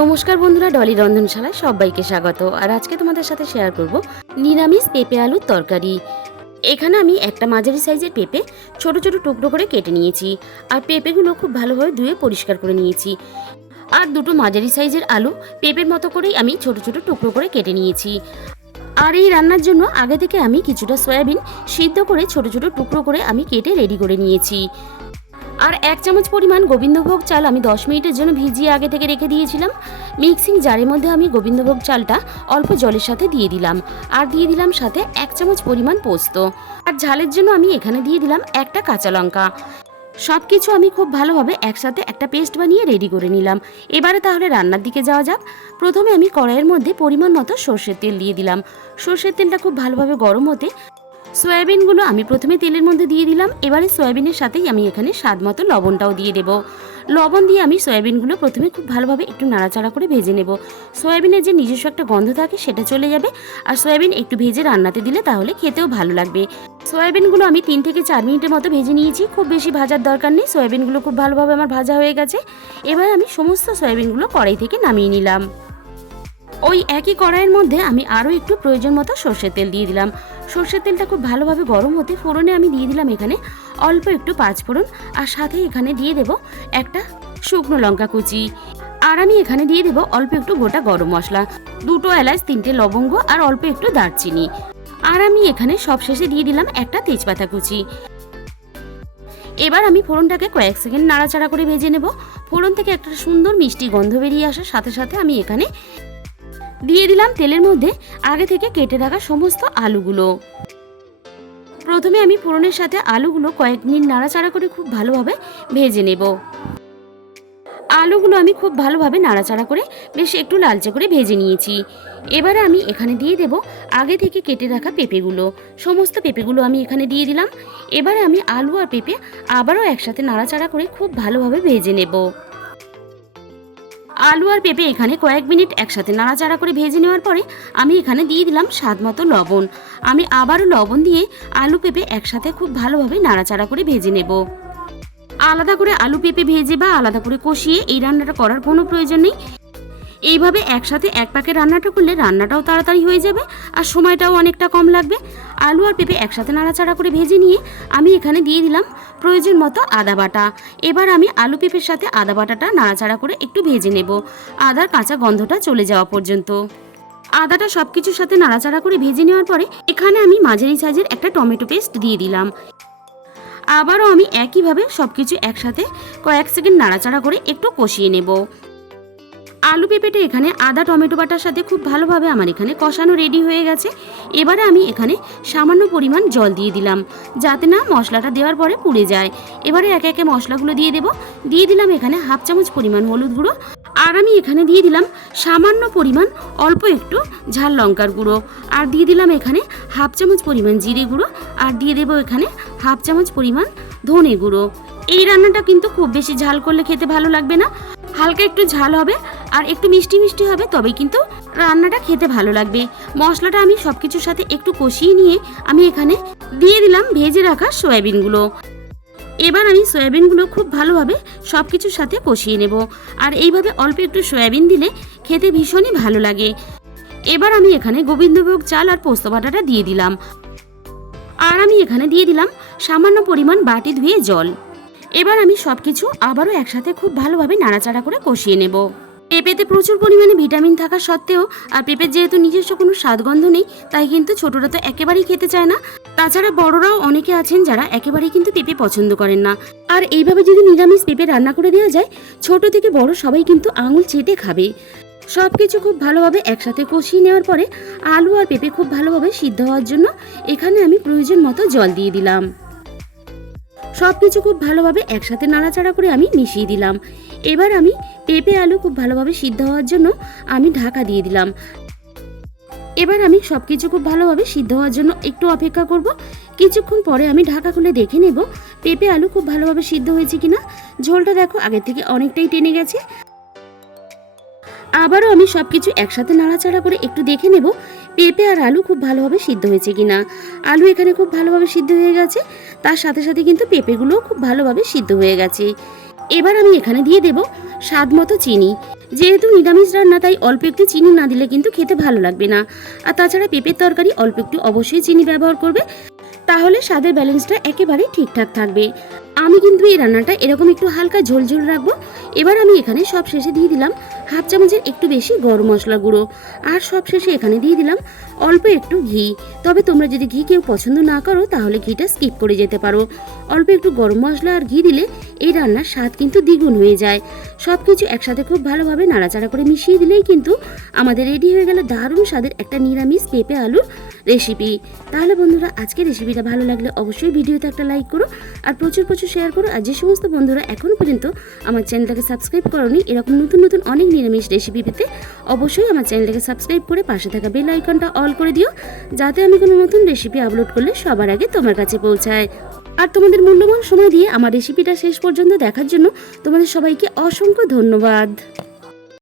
নমস্কার বন্ধুরা, ডলি রন্ধনশালায় সবাইকে স্বাগত। আর আজকে তোমাদের সাথে শেয়ার করব নিরামিষ পেঁপে আলুর তরকারি। এখানে আমি একটা মাঝারি সাইজের পেঁপে ছোট ছোট টুকরো করে কেটে নিয়েছি, আর পেঁপেগুলো খুব ভালোভাবে ধুয়ে পরিষ্কার করে নিয়েছি। আর দুটো মাঝারি সাইজের আলু পেঁপের মতো করেই আমি ছোট ছোট টুকরো করে কেটে নিয়েছি। আর এই রান্নার জন্য আগে থেকে আমি কিছুটা সয়াবিন সিদ্ধ করে ছোট ছোট টুকরো করে আমি কেটে রেডি করে নিয়েছি। আর 1 চামচ পরিমাণ গোবিন্দভোগ চাল আমি 10 মিনিটের জন্য ভিজিয়ে আগে থেকে রেখে দিয়েছিলাম। মিক্সিং জারের মধ্যে আমি গোবিন্দভোগ চালটা অল্প জলের সাথে দিয়ে দিলাম, আর দিয়ে দিলাম সাথে 1 চামচ পরিমাণ পোস্ত। আর ঝালের জন্য আমি এখানে দিয়ে দিলাম একটা কাঁচা লঙ্কা। সব কিছু আমি খুব ভালোভাবে একসাথে একটা পেস্ট বানিয়ে রেডি করে নিলাম। এবারে তাহলে রান্নার দিকে যাওয়া যাক। প্রথমে আমি কড়াইয়ের মধ্যে পরিমাণ মতো সর্ষের তেল দিয়ে দিলাম। সর্ষের তেলটা খুব ভালোভাবে গরম হতে সয়াবিনগুলো আমি প্রথমে তেলের মধ্যে দিয়ে দিলাম। এবারে সয়াবিনের সাথেই আমি এখানে স্বাদ মতো লবণটাও দিয়ে দেব। লবণ দিয়ে আমি সয়াবিনগুলো প্রথমে খুব ভালোভাবে একটু নাড়াচাড়া করে ভেজে নেব। সয়াবিনের যে নিজস্ব একটা গন্ধ থাকে সেটা চলে যাবে, আর সয়াবিন একটু ভেজে রান্নাতে দিলে তাহলে খেতেও ভালো লাগবে। সয়াবিনগুলো আমি 3 থেকে 4 মিনিটের মতো ভেজে নিয়েছি, খুব বেশি ভাজার দরকার নেই। সয়াবিনগুলো খুব ভালোভাবে আমার ভাজা হয়ে গেছে। এবার আমি সমস্ত সয়াবিনগুলো কড়াই থেকে নামিয়ে নিলাম। ওই একই কড়াইয়ের মধ্যে আমি আরও একটু প্রয়োজন মতো সর্ষের তেল দিয়ে দিলাম। সর্ষের তেলটা খুব ভালোভাবে গরম হতে ফোড়নে আমি দিয়ে দিলাম এখানে অল্প একটু 5 ফোড়ন, আর সাথে এখানে দিয়ে দেব একটা শুকনো লঙ্কা কুচি। আর আমি এখানে দিয়ে দেব অল্প একটু গোটা গরম মশলা, 2টো এলাচ, 3টে লবঙ্গ, আর অল্প একটু দারচিনি। আর আমি এখানে সবশেষে দিয়ে দিলাম একটা তেজপাতা কুচি। এবার আমি ফোড়নটাকে কয়েক সেকেন্ড নাড়াচাড়া করে ভেজে নেব। ফোড়ন থেকে একটা সুন্দর মিষ্টি গন্ধ বেরিয়ে আসার সাথে সাথে আমি এখানে দিয়ে দিলাম তেলের মধ্যে আগে থেকে কেটে রাখা সমস্ত আলুগুলো। প্রথমে আমি ফোড়নের সাথে আলুগুলো কয়েক মিনিট নাড়াচাড়া করে খুব ভালোভাবে ভেজে নেব। আলুগুলো আমি খুব ভালোভাবে নাড়াচাড়া করে বেশ একটু লালচে করে ভেজে নিয়েছি। এবারে আমি এখানে দিয়ে দেব আগে থেকে কেটে রাখা পেঁপেগুলো। সমস্ত পেঁপেগুলো আমি এখানে দিয়ে দিলাম। এবারে আমি আলু আর পেঁপে আবারও একসাথে নাড়াচাড়া করে খুব ভালোভাবে ভেজে নেব। আলু আর পেঁপে এখানে কয়েক মিনিট একসাথে নাড়াচাড়া করে ভেজে নেওয়ার পরে আমি এখানে দিয়ে দিলাম স্বাদ মতো লবণ। আমি আবারও লবণ দিয়ে আলু পেঁপে একসাথে খুব ভালোভাবে নাড়াচাড়া করে ভেজে নেব। আলাদা করে আলু পেঁপে ভেজে বা আলাদা করে কষিয়ে এই রান্নাটা করার কোনো প্রয়োজন নেই। এইভাবে একসাথে এক পাকে রান্নাটা করলে রান্নাটাও তাড়াতাড়ি হয়ে যাবে, আর সময়টাও অনেকটা কম লাগবে। আলু আর পেঁপে একসাথে নাড়াচাড়া করে ভেজে নিয়ে আমি এখানে দিয়ে দিলাম প্রয়োজন মতো আদা বাটা। এবার আমি আলু পেঁপের সাথে আদা বাটাটা নাড়াচাড়া করে একটু ভেজে নেব, আদার কাঁচা গন্ধটা চলে যাওয়া পর্যন্ত। আদাটা সব কিছুর সাথে নাড়াচাড়া করে ভেজে নেওয়ার পরে এখানে আমি মাঝারি সাইজের একটা টমেটো পেস্ট দিয়ে দিলাম। আবারও আমি একইভাবে সব কিছু একসাথে কয়েক সেকেন্ড নাড়াচাড়া করে একটু কষিয়ে নেব। আলু পেঁপেটা এখানে আদা টমেটো বাটার সাথে খুব ভালোভাবে আমার এখানে কষানো রেডি হয়ে গেছে। এবারে আমি এখানে সামান্য পরিমাণ জল দিয়ে দিলাম, যাতে না মশলাটা দেওয়ার পরে পুড়ে যায়। এবারে একে একে মশলাগুলো দিয়ে দেব। দিয়ে দিলাম এখানে 1/2 চামচ পরিমাণ হলুদ গুঁড়ো, আর আমি এখানে দিয়ে দিলাম সামান্য পরিমাণ অল্প একটু ঝাল লঙ্কার গুঁড়ো, আর দিয়ে দিলাম এখানে 1/2 চামচ পরিমাণ জিরে গুঁড়ো, আর দিয়ে দেবো এখানে 1/2 চামচ পরিমাণ ধনে গুঁড়ো। এই রান্নাটা কিন্তু খুব বেশি ঝাল করলে খেতে ভালো লাগবে না, হালকা একটু ঝাল হবে আর একটু মিষ্টি মিষ্টি হবে, তবেই কিন্তু রান্নাটা খেতে ভালো লাগবে। মশলাটা আমি সব কিছুর সাথে একটু কষিয়ে নিয়ে আমি এখানে দিয়ে দিলাম ভেজে রাখা সয়াবিনগুলো। এবার আমি সয়াবিনগুলো খুব ভালোভাবে সব কিছুর সাথে কষিয়ে নেব, আর এইভাবে অল্প একটু সয়াবিন দিলে খেতে ভীষণই ভালো লাগে। এবার আমি এখানে গোবিন্দভোগ চাল আর পোস্ত বাটাটা দিয়ে দিলাম, আর আমি এখানে দিয়ে দিলাম সামান্য পরিমাণ বাটি ধুয়ে জল। এবার আমি সবকিছু আবারও একসাথে খুব ভালোভাবে নাড়াচাড়া করে কষিয়ে নেব। পেঁপেতে প্রচুর পরিমাণে ভিটামিন থাকা সত্ত্বেও আর পেঁপের যেহেতু নিজস্ব কোনো স্বাদগন্ধ নেই, তাই কিন্তু ছোটরা তো একেবারেই খেতে চায় না। তাছাড়া বড়রাও অনেকে আছেন যারা একেবারেই কিন্তু পেঁপে পছন্দ করেন না। আর এইভাবে যদি নিরামিষ পেঁপে রান্না করে দেওয়া যায়, ছোট থেকে বড় সবাই কিন্তু আঙুল চেটে খাবে। সব কিছু খুব ভালোভাবে একসাথে কষিয়ে নেওয়ার পরে আলু আর পেঁপে খুব ভালোভাবে সিদ্ধ হওয়ার জন্য এখানে আমি প্রয়োজন মতো জল দিয়ে দিলাম। সব কিছু খুব ভালোভাবে একসাথে নাড়াচাড়া করে আমি মিশিয়ে দিলাম। এবার আমি পেঁপে আলু খুব ভালোভাবে সিদ্ধ হওয়ার জন্য আমি ঢাকা দিয়ে দিলাম। এবার আমি সব কিছু খুব ভালোভাবে সিদ্ধ হওয়ার জন্য একটু অপেক্ষা করব। কিছুক্ষণ পরে আমি ঢাকা খুলে দেখে নেব পেঁপে আলু খুব ভালোভাবে সিদ্ধ হয়েছে কিনা। ঝোলটা দেখো আগের থেকে অনেকটাই টেনে গেছে। আবারও আমি সব কিছু একসাথে নাড়াচাড়া করে একটু দেখে নেব পেঁপে আর আলু খুব ভালোভাবে সিদ্ধ হয়েছে কিনা। আলু এখানে খুব ভালোভাবে সিদ্ধ হয়ে গেছে, তার সাথে সাথে কিন্তু পেঁপেগুলোও খুব ভালোভাবে সিদ্ধ হয়ে গেছে। এবার আমি এখানে দিয়ে দেব স্বাদ মতো চিনি। যেহেতু নিরামিষ রান্না তাই অল্প একটু চিনি না দিলে কিন্তু খেতে ভালো লাগবে না। আর তাছাড়া পেঁপের তরকারি অল্প একটু অবশ্যই চিনি ব্যবহার করবে, তাহলে স্বাদের ব্যালেন্সটা একেবারে ঠিকঠাক থাকবে। আমি কিন্তু এই রান্নাটা এরকম একটু হালকা ঝোল ঝোল রাখবো। এবার আমি এখানে সব শেষে দিয়ে দিলাম হাফ চামচের একটু বেশি গরম মশলা গুঁড়ো, আর সব শেষে এখানে দিয়ে দিলাম অল্প একটু ঘি। তবে তোমরা যদি ঘি কেউ পছন্দ না করো তাহলে ঘিটা স্কিপ করে যেতে পারো। অল্প একটু গরম মশলা আর ঘি দিলে এই রান্নার স্বাদ কিন্তু দ্বিগুণ হয়ে যায়। সব কিছু একসাথে খুব ভালোভাবে নাড়াচাড়া করে মিশিয়ে দিলেই কিন্তু আমাদের রেডি হয়ে গেল দারুণ স্বাদের একটা নিরামিষ পেঁপে আলুর রেসিপি। তাহলে বন্ধুরা, আজকের রেসিপিটা ভালো লাগলে অবশ্যই ভিডিওতে একটা লাইক করো আর প্রচুর প্রচুর শেয়ার করো। আর যে সমস্ত বন্ধুরা এখনও পর্যন্ত আমার চ্যানেলটাকে সাবস্ক্রাইব করোনি, এরকম নতুন নতুন অনেক নিরামিষ রেসিপি পেতে অবশ্যই আমার চ্যানেলটাকে সাবস্ক্রাইব করে পাশে থাকা বেল আইকনটা অল করে দিও, যাতে আমি কোনো নতুন রেসিপি আপলোড করলে সবার আগে তোমার কাছে পৌঁছায়। আর তোমাদের মূল্যবান সময় দিয়ে আমার রেসিপিটা শেষ পর্যন্ত দেখার জন্য তোমাদের সবাইকে অসংখ্য ধন্যবাদ।